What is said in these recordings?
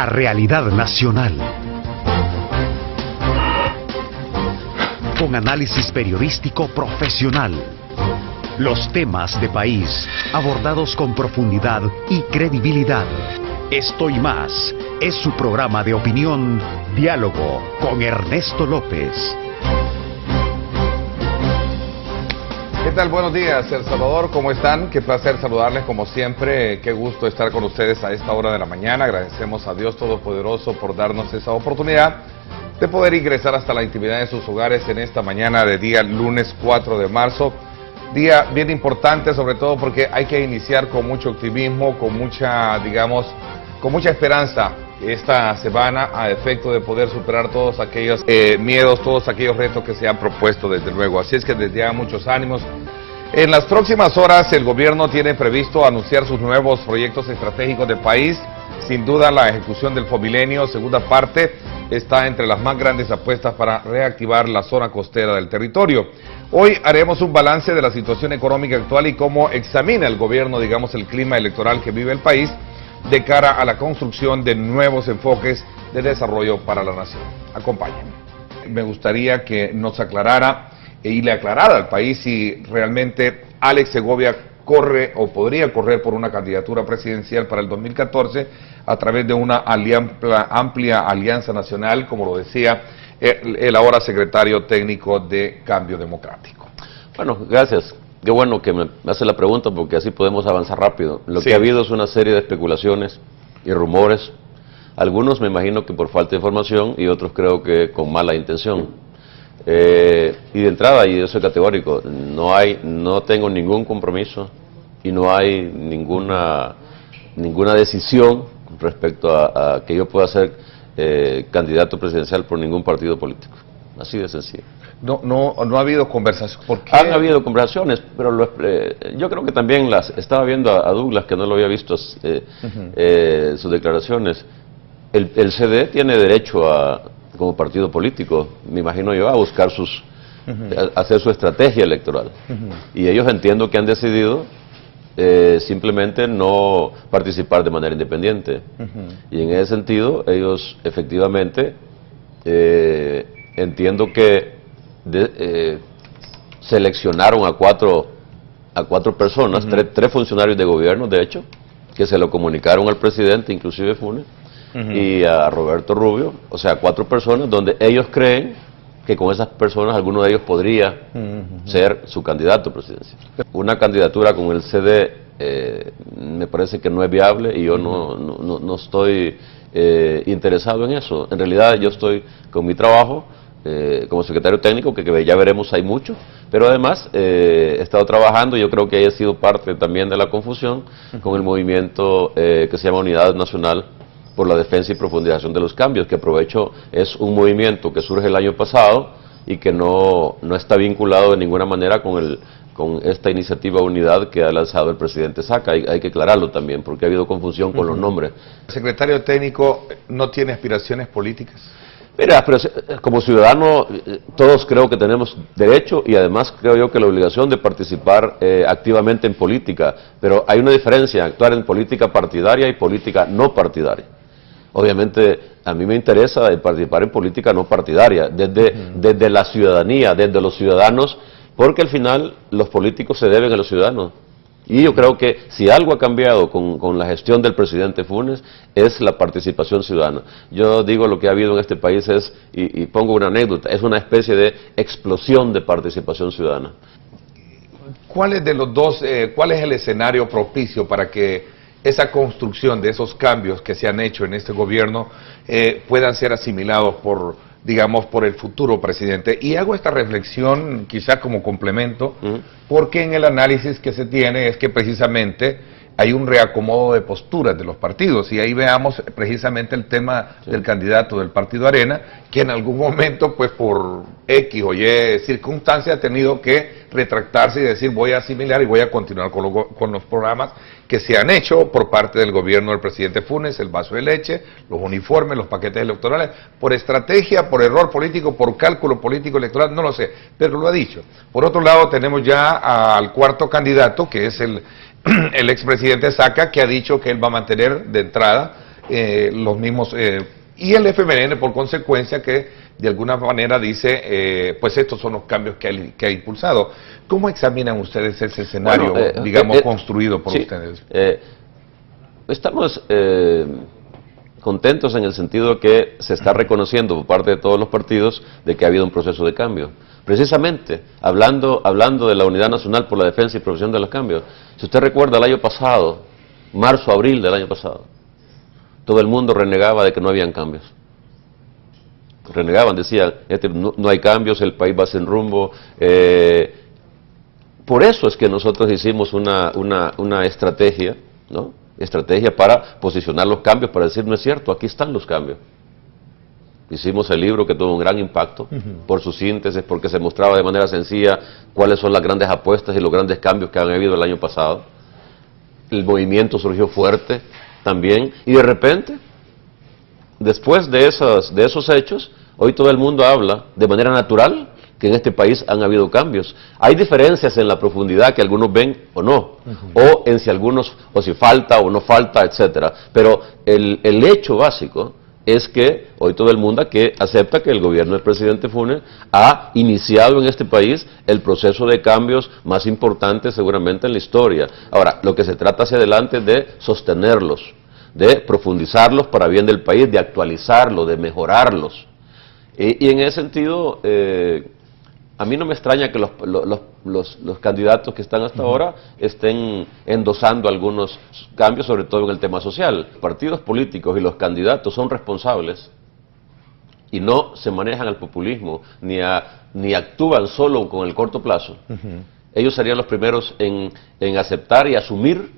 La realidad nacional. Con análisis periodístico profesional. Los temas de país abordados con profundidad y credibilidad. Esto y más es su programa de opinión, Diálogo con Ernesto López. ¿Qué tal? Buenos días, El Salvador, ¿cómo están? Qué placer saludarles como siempre, qué gusto estar con ustedes a esta hora de la mañana. Agradecemos a Dios Todopoderoso por darnos esa oportunidad de poder ingresar hasta la intimidad de sus hogares en esta mañana de día lunes 4 de marzo. Día bien importante, sobre todo porque hay que iniciar con mucho optimismo, con mucha, digamos, con mucha esperanza esta semana a efecto de poder superar todos aquellos miedos, todos aquellos retos que se han propuesto desde luego. Así es que desde ya muchos ánimos. En las próximas horas el gobierno tiene previsto anunciar sus nuevos proyectos estratégicos de país. Sin duda la ejecución del Fomilenio, segunda parte, está entre las más grandes apuestas para reactivar la zona costera del territorio. Hoy haremos un balance de la situación económica actual y cómo examina el gobierno, digamos, el clima electoral que vive el país de cara a la construcción de nuevos enfoques de desarrollo para la nación. Acompáñenme. Me gustaría que nos aclarara y le aclarara al país si realmente Alex Segovia corre o podría correr por una candidatura presidencial para el 2014 a través de una amplia alianza nacional, como lo decía el ahora secretario técnico de Cambio Democrático. Bueno, gracias. Qué bueno que me hace la pregunta porque así podemos avanzar rápido. Lo Sí. que ha habido es una serie de especulaciones y rumores. Algunos me imagino que por falta de información y otros creo que con mala intención. Y de entrada, y eso es categórico, no tengo ningún compromiso y no hay ninguna decisión respecto a que yo pueda ser candidato presidencial por ningún partido político. Así de sencillo. No ha habido conversación. ¿Por qué? Han habido conversaciones, pero yo creo que también estaba viendo a Douglas, que no lo había visto, sus declaraciones. El CD tiene derecho como partido político, me imagino yo, a buscar hacer su estrategia electoral. Y ellos entiendo que han decidido simplemente no participar de manera independiente. Y en ese sentido, ellos efectivamente, entiendo que seleccionaron a cuatro personas, tres funcionarios de gobierno, de hecho, que se lo comunicaron al presidente, inclusive Funes, y a Roberto Rubio, o sea, 4 personas donde ellos creen que con esas personas alguno de ellos podría ser su candidato presidencial. Una candidatura con el CD me parece que no es viable y yo no estoy interesado en eso. En realidad yo estoy con mi trabajo como secretario técnico, que ya veremos hay mucho, pero además he estado trabajando, yo creo que haya sido parte también de la confusión con el movimiento que se llama Unidad Nacional por la Defensa y Profundización de los Cambios, que aprovecho es un movimiento que surge el año pasado y que no está vinculado de ninguna manera con esta iniciativa unidad que ha lanzado el presidente Saca. Hay que aclararlo también, porque ha habido confusión con los nombres. ¿El secretario técnico no tiene aspiraciones políticas? Mira, pero como ciudadano todos creo que tenemos derecho y además creo yo que la obligación de participar activamente en política, pero hay una diferencia, actuar en política partidaria y política no partidaria. Obviamente a mí me interesa participar en política no partidaria, desde la ciudadanía, desde los ciudadanos, porque al final los políticos se deben a los ciudadanos. Y yo creo que si algo ha cambiado con la gestión del presidente Funes es la participación ciudadana. Yo digo lo que ha habido en este país y pongo una anécdota, es una especie de explosión de participación ciudadana. ¿Cuál es el escenario propicio para que esa construcción de esos cambios que se han hecho en este gobierno puedan ser asimilados por el futuro presidente? Y hago esta reflexión quizá como complemento, porque en el análisis que se tiene es que precisamente hay un reacomodo de posturas de los partidos, y ahí veamos precisamente el tema del candidato del Partido Arena, que en algún momento, pues por X o Y circunstancia, ha tenido que retractarse y decir voy a asimilar y voy a continuar con los programas que se han hecho por parte del gobierno del presidente Funes, el vaso de leche, los uniformes, los paquetes electorales, por estrategia, por error político, por cálculo político electoral, no lo sé, pero lo ha dicho. Por otro lado, tenemos ya al cuarto candidato, que es el expresidente Saca, que ha dicho que él va a mantener de entrada los mismos, y el FMLN por consecuencia que de alguna manera dice, pues estos son los cambios que ha impulsado. ¿Cómo examinan ustedes ese escenario, digamos, construido por sí, ustedes? Estamos contentos en el sentido que se está reconociendo por parte de todos los partidos de que ha habido un proceso de cambio. Precisamente, hablando de la Unidad Nacional por la Defensa y Protección de los Cambios, si usted recuerda el año pasado, marzo, abril del año pasado, todo el mundo renegaba de que no habían cambios. Renegaban, decían, no hay cambios, el país va sin rumbo. Por eso es que nosotros hicimos una estrategia, ¿no? Estrategia para posicionar los cambios, para decir, no es cierto, aquí están los cambios. Hicimos el libro que tuvo un gran impacto por su síntesis, porque se mostraba de manera sencilla cuáles son las grandes apuestas y los grandes cambios que han habido el año pasado. El movimiento surgió fuerte también, y de repente, después de esos hechos, hoy todo el mundo habla de manera natural que en este país han habido cambios. Hay diferencias en la profundidad que algunos ven o no, o en si algunos, o si falta o no falta, etcétera. Pero el hecho básico es que hoy todo el mundo que acepta que el gobierno del presidente Funes ha iniciado en este país el proceso de cambios más importante seguramente en la historia. Ahora, lo que se trata hacia adelante es de sostenerlos, de profundizarlos para bien del país, de actualizarlos, de mejorarlos. Y en ese sentido, a mí no me extraña que los candidatos que están hasta ahora estén endosando algunos cambios, sobre todo en el tema social. Los partidos políticos y los candidatos son responsables y no se manejan al populismo, ni actúan solo con el corto plazo. Ellos serían los primeros en aceptar y asumir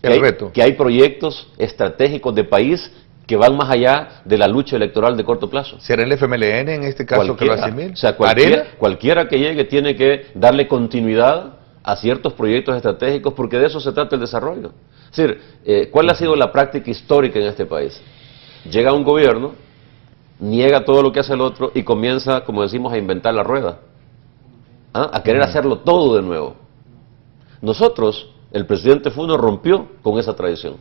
que hay proyectos estratégicos de país que van más allá de la lucha electoral de corto plazo. ¿Será el FMLN en este caso que lo asimile? O sea, cualquiera que llegue tiene que darle continuidad a ciertos proyectos estratégicos, porque de eso se trata el desarrollo. Es decir, ¿cuál ha sido la práctica histórica en este país? Llega un gobierno, niega todo lo que hace el otro y comienza, como decimos, a inventar la rueda, a querer hacerlo todo de nuevo. Nosotros, el presidente Funes rompió con esa tradición.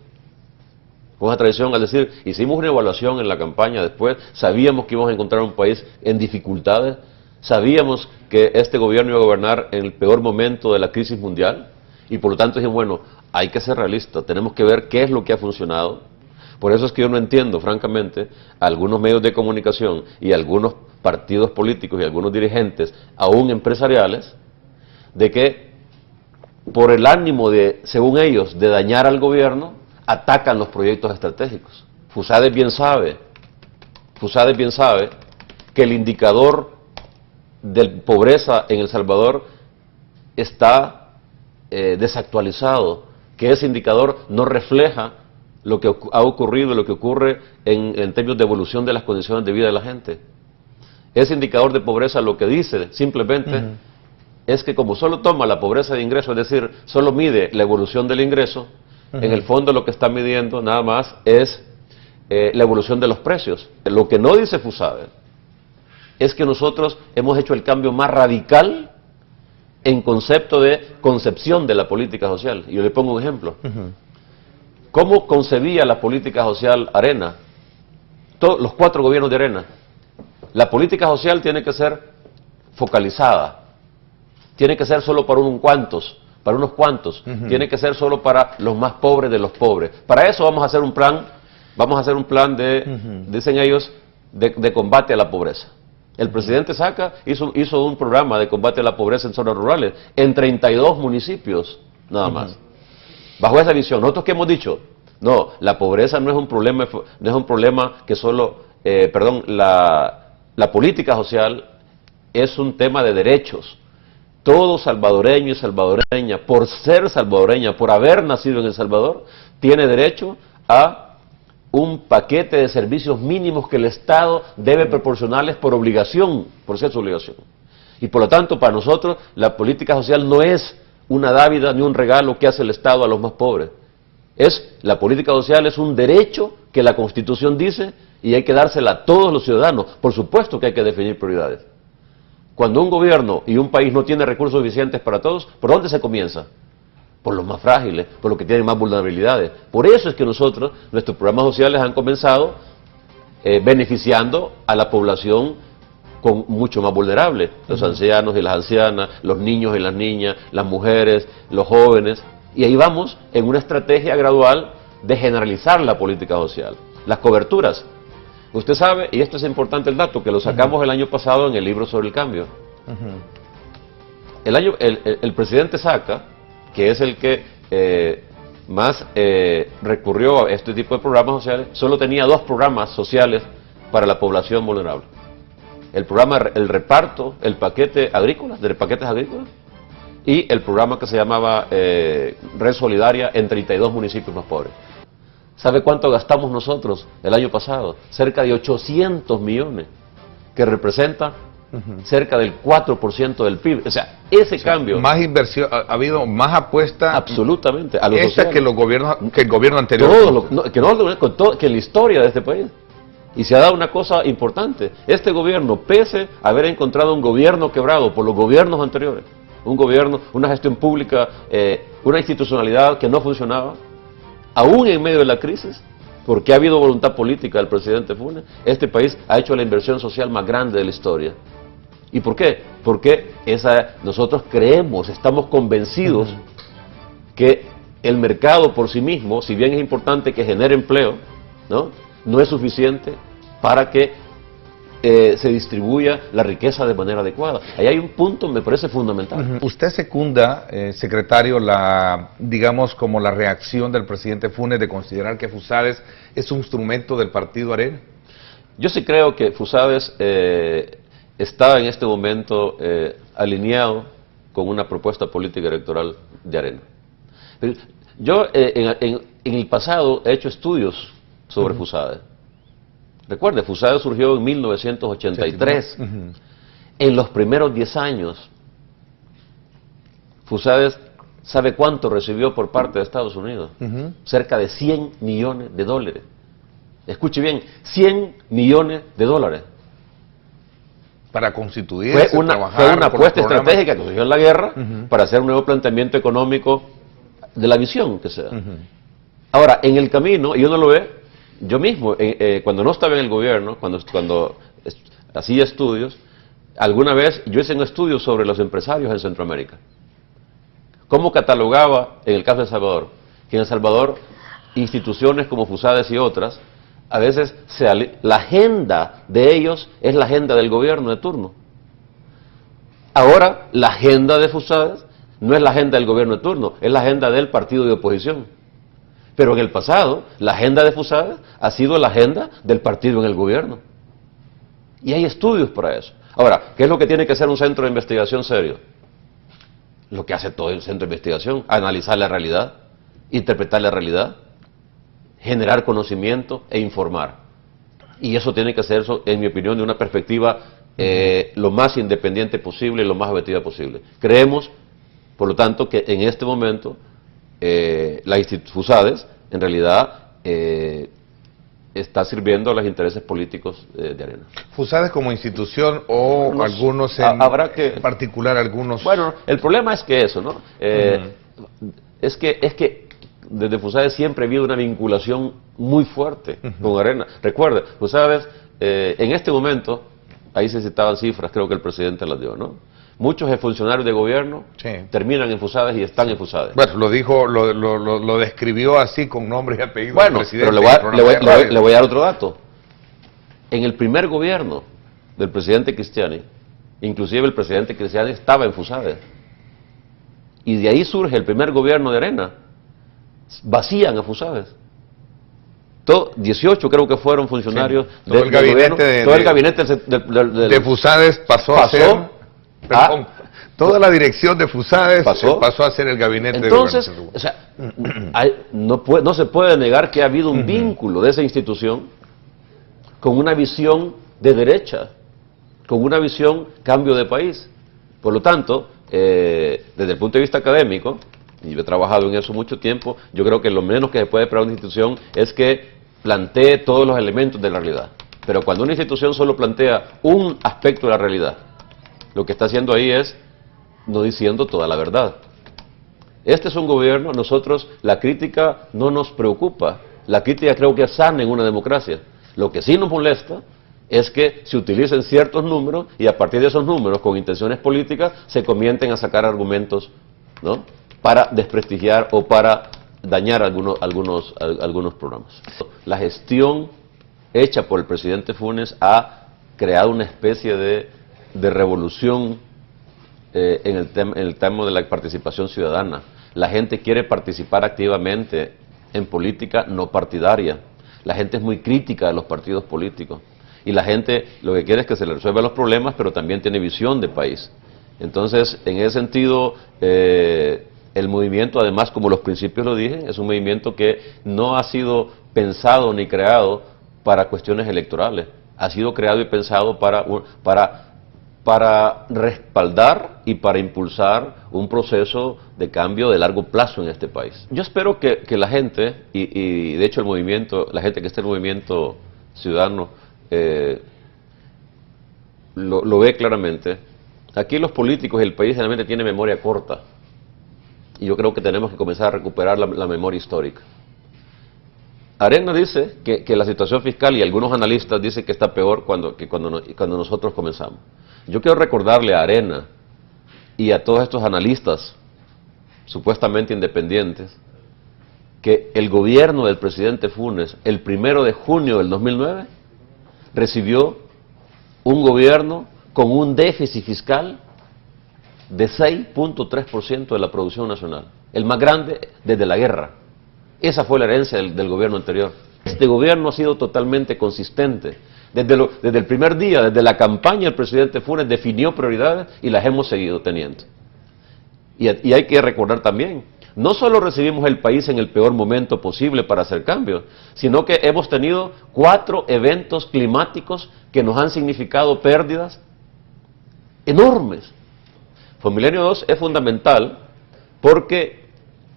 Con esa tradición, al decir, hicimos una evaluación en la campaña después, sabíamos que íbamos a encontrar un país en dificultades, sabíamos que este gobierno iba a gobernar en el peor momento de la crisis mundial, y por lo tanto dijimos, bueno, hay que ser realistas, tenemos que ver qué es lo que ha funcionado. Por eso es que yo no entiendo, francamente, a algunos medios de comunicación y a algunos partidos políticos y a algunos dirigentes, aún empresariales, de que por el ánimo de, según ellos, de dañar al gobierno, atacan los proyectos estratégicos. Fusades bien sabe que el indicador de pobreza en El Salvador está desactualizado, que ese indicador no refleja lo que ha ocurrido, lo que ocurre en términos de evolución de las condiciones de vida de la gente. Ese indicador de pobreza lo que dice simplemente es que como solo toma la pobreza de ingreso, es decir, solo mide la evolución del ingreso, en el fondo lo que está midiendo nada más es la evolución de los precios. Lo que no dice FUSADE es que nosotros hemos hecho el cambio más radical en concepto de concepción de la política social. Y yo le pongo un ejemplo. ¿Cómo concebía la política social Arena? Los 4 gobiernos de Arena. La política social tiene que ser focalizada, tiene que ser solo para unos cuantos, tiene que ser solo para los más pobres de los pobres. Para eso vamos a hacer un plan, dicen ellos, de combate a la pobreza. El presidente hizo un programa de combate a la pobreza en zonas rurales, en 32 municipios, nada más. Bajo esa visión, nosotros que hemos dicho, no, la pobreza no es un problema que solo, la política social es un tema de derechos. Todo salvadoreño y salvadoreña, por ser salvadoreña, por haber nacido en El Salvador, tiene derecho a un paquete de servicios mínimos que el Estado debe proporcionarles por obligación, por ser su obligación. Y por lo tanto, para nosotros, la política social no es una dávida ni un regalo que hace el Estado a los más pobres. La política social es un derecho que la Constitución dice y hay que dársela a todos los ciudadanos. Por supuesto que hay que definir prioridades. Cuando un gobierno y un país no tiene recursos suficientes para todos, ¿por dónde se comienza? por los más frágiles, por los que tienen más vulnerabilidades. Por eso es que nosotros, nuestros programas sociales han comenzado beneficiando a la población con mucho más vulnerable, los ancianos y las ancianas, los niños y las niñas, las mujeres, los jóvenes, y ahí vamos en una estrategia gradual de generalizar la política social. Las coberturas, usted sabe, y esto es importante el dato, que lo sacamos el año pasado en el libro sobre el cambio. El presidente saca, que es el que más recurrió a este tipo de programas sociales, solo tenía 2 programas sociales para la población vulnerable. El programa, el reparto, el paquete agrícola, de paquetes agrícolas, y el programa que se llamaba Red Solidaria en 32 municipios más pobres. ¿Sabe cuánto gastamos nosotros el año pasado? Cerca de 800 millones, que representa cerca del 4% del PIB. O sea, ese cambio... Más inversión, ha habido más apuesta... Absolutamente. A los esta que, que el gobierno anterior. Que la historia de este país. Y se ha dado una cosa importante. Este gobierno, pese a haber encontrado un gobierno quebrado por los gobiernos anteriores, un gobierno, una gestión pública, una institucionalidad que no funcionaba, aún en medio de la crisis, porque ha habido voluntad política del presidente Funes, este país ha hecho la inversión social más grande de la historia. ¿Y por qué? Porque nosotros creemos, estamos convencidos que el mercado por sí mismo, si bien es importante que genere empleo, no es suficiente para que se distribuya la riqueza de manera adecuada. Ahí hay un punto, me parece fundamental. Usted secunda, secretario, digamos como la reacción del presidente Funes de considerar que FUSADES es un instrumento del partido Arena. Yo sí creo que FUSADES está en este momento alineado con una propuesta política electoral de Arena. Pero yo en el pasado he hecho estudios sobre FUSADES. Recuerde, FUSADES surgió en 1983. En los primeros 10 años, FUSADES, ¿sabe cuánto recibió por parte de Estados Unidos? Cerca de 100 millones de dólares. Escuche bien, 100 millones de dólares. Para constituirse, fue una apuesta estratégica que surgió en la guerra para hacer un nuevo planteamiento económico de la visión que sea. Ahora, en el camino, y uno lo ve, yo mismo, cuando no estaba en el gobierno, cuando hacía estudios, alguna vez yo hice un estudio sobre los empresarios en Centroamérica. ¿Cómo catalogaba, en el caso de El Salvador, que en El Salvador instituciones como FUSADES y otras, a veces la agenda de ellos es la agenda del gobierno de turno? Ahora, la agenda de FUSADES no es la agenda del gobierno de turno, es la agenda del partido de oposición. Pero en el pasado, la agenda de FUSADES ha sido la agenda del partido en el gobierno. Y hay estudios para eso. Ahora, ¿qué es lo que tiene que hacer un centro de investigación serio? Lo que hace todo el centro de investigación, analizar la realidad, interpretar la realidad, generar conocimiento e informar. Y eso tiene que ser, en mi opinión, de una perspectiva lo más independiente posible y lo más objetiva posible. Creemos, por lo tanto, que en este momento la FUSADES en realidad está sirviendo a los intereses políticos de Arena. ¿FUSADES como institución o algunos habrá que, en particular algunos? Bueno, el problema es que eso, ¿no? Es que desde FUSADES siempre ha habido una vinculación muy fuerte con Arena. Recuerde, FUSADES en este momento, ahí se citaban cifras, creo que el presidente las dio, ¿no? Muchos funcionarios de gobierno terminan en FUSADES y están en FUSADES. Bueno, lo dijo, lo describió así con nombre y apellido. Bueno, del presidente, pero le voy a dar otro dato. En el primer gobierno del presidente Cristiani, inclusive el presidente Cristiani estaba en FUSADES. Y de ahí surge el primer gobierno de Arena. Vacían a FUSADES. 18 creo que fueron funcionarios todo el gabinete todo el gabinete de FUSADES pasó a ser... Perdón, toda la dirección de FUSADES pasó a ser el gabinete de gobierno. Entonces, o sea, no se puede negar que ha habido un vínculo de esa institución con una visión de derecha, con una visión cambio de país. Por lo tanto, desde el punto de vista académico, y yo he trabajado en eso mucho tiempo, yo creo que lo menos que se puede esperar de una institución es que plantee todos los elementos de la realidad. Pero cuando una institución solo plantea un aspecto de la realidad, lo que está haciendo ahí es no diciendo toda la verdad. Este es un gobierno, nosotros, la crítica no nos preocupa. La crítica creo que es sana en una democracia. Lo que sí nos molesta es que se utilicen ciertos números y a partir de esos números, con intenciones políticas, se comiencen a sacar argumentos, ¿no?, para desprestigiar o para dañar algunos programas. La gestión hecha por el presidente Funes ha creado una especie de revolución en el tema de la participación ciudadana. La gente quiere participar activamente en política no partidaria. La gente es muy crítica de los partidos políticos. Y la gente lo que quiere es que se le resuelvan los problemas, pero también tiene visión de país. Entonces, en ese sentido, el movimiento, además, como los principios lo dije, es un movimiento que no ha sido pensado ni creado para cuestiones electorales. Ha sido creado y pensado para respaldar y para impulsar un proceso de cambio de largo plazo en este país. Yo espero que la gente, y de hecho el movimiento, la gente que está en el movimiento ciudadano, lo ve claramente. Aquí los políticos y el país generalmente tienen memoria corta. Y yo creo que tenemos que comenzar a recuperar la memoria histórica. Arena dice que la situación fiscal, y algunos analistas dicen que está peor cuando nosotros comenzamos. Yo quiero recordarle a Arena y a todos estos analistas supuestamente independientes que el gobierno del presidente Funes, el 1 de junio del 2009, recibió un gobierno con un déficit fiscal de 6.3% de la producción nacional, el más grande desde la guerra. Esa fue la herencia del gobierno anterior. Este gobierno ha sido totalmente consistente. Desde el primer día, desde la campaña, el presidente Funes definió prioridades y las hemos seguido teniendo. Y hay que recordar también, no solo recibimos el país en el peor momento posible para hacer cambios, sino que hemos tenido 4 eventos climáticos que nos han significado pérdidas enormes. Fomilenio 2 es fundamental porque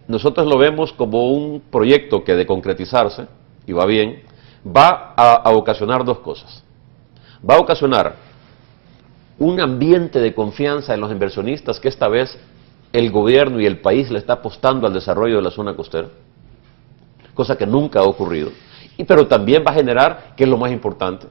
nosotros lo vemos como un proyecto que, de concretizarse, y va bien, va a ocasionar 2 cosas. Va a ocasionar un ambiente de confianza en los inversionistas que esta vez el gobierno y el país le está apostando al desarrollo de la zona costera, cosa que nunca ha ocurrido. Pero también va a generar, que es lo más importante,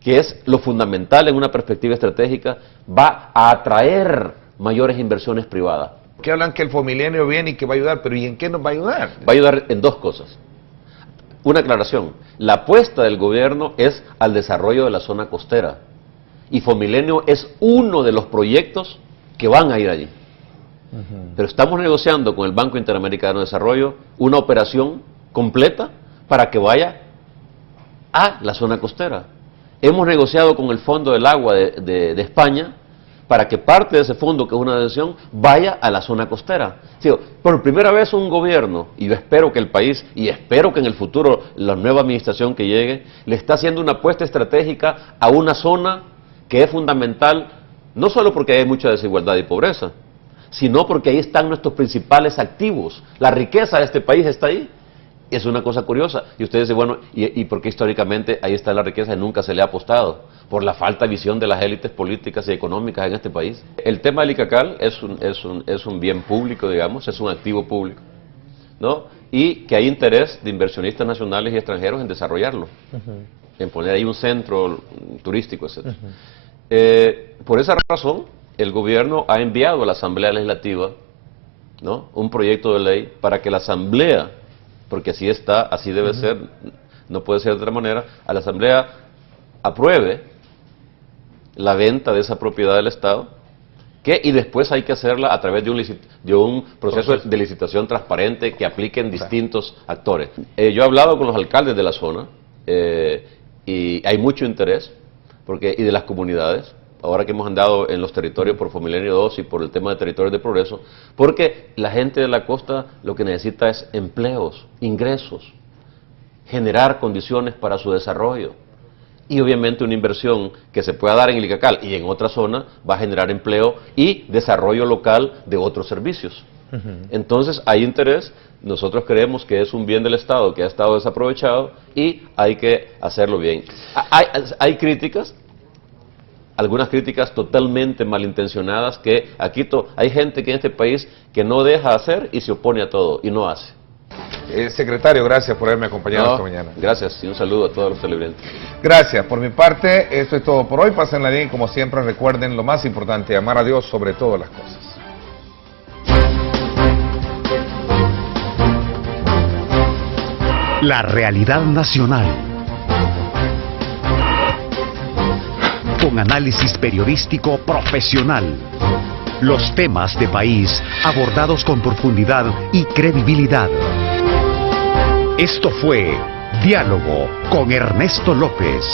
que es lo fundamental en una perspectiva estratégica, va a atraer mayores inversiones privadas. Que hablan que el Fomilenio viene y que va a ayudar, pero ¿y en qué nos va a ayudar? Va a ayudar en 2 cosas. Una aclaración, la apuesta del gobierno es al desarrollo de la zona costera y Fomilenio es uno de los proyectos que van a ir allí. Pero estamos negociando con el Banco Interamericano de Desarrollo una operación completa para que vaya a la zona costera. Hemos negociado con el Fondo del Agua de España para que parte de ese fondo, que es una decisión, vaya a la zona costera. Sí, por primera vez un gobierno, y yo espero que el país, y espero que en el futuro la nueva administración que llegue, le está haciendo una apuesta estratégica a una zona que es fundamental, no solo porque hay mucha desigualdad y pobreza, sino porque ahí están nuestros principales activos. La riqueza de este país está ahí. Es una cosa curiosa. Y ustedes dicen, bueno, ¿y por qué históricamente ahí está la riqueza y nunca se le ha apostado? Por la falta de visión de las élites políticas y económicas en este país. El tema del ICACAL es un bien público, digamos, es un activo público, ¿no? Y que hay interés de inversionistas nacionales y extranjeros en desarrollarlo, en poner ahí un centro turístico, etc. Por esa razón, el gobierno ha enviado a la Asamblea Legislativa, ¿no?, un proyecto de ley para que la Asamblea, porque así está, así debe ser, no puede ser de otra manera, a la Asamblea apruebe la venta de esa propiedad del Estado, y después hay que hacerla a través de un proceso de licitación transparente que apliquen distintos actores. Yo he hablado con los alcaldes de la zona y hay mucho interés, y de las comunidades, ahora que hemos andado en los territorios por Fomilenio 2 y por el tema de territorios de progreso, porque la gente de la costa lo que necesita es empleos, ingresos, generar condiciones para su desarrollo. Y obviamente una inversión que se pueda dar en el ICACAL y en otra zona va a generar empleo y desarrollo local de otros servicios. Entonces hay interés, nosotros creemos que es un bien del Estado que ha estado desaprovechado y hay que hacerlo bien. Hay críticas, algunas críticas totalmente malintencionadas que aquí hay gente que en este país que no deja hacer y se opone a todo y no hace. Secretario, gracias por haberme acompañado esta No, mañana. gracias y un saludo a todos los televidentes. Gracias. Por mi parte, esto es todo por hoy. Pásenla bien y como siempre recuerden lo más importante, amar a Dios sobre todas las cosas. La realidad nacional. Con análisis periodístico profesional. Los temas de país abordados con profundidad y credibilidad. Esto fue Diálogo con Ernesto López.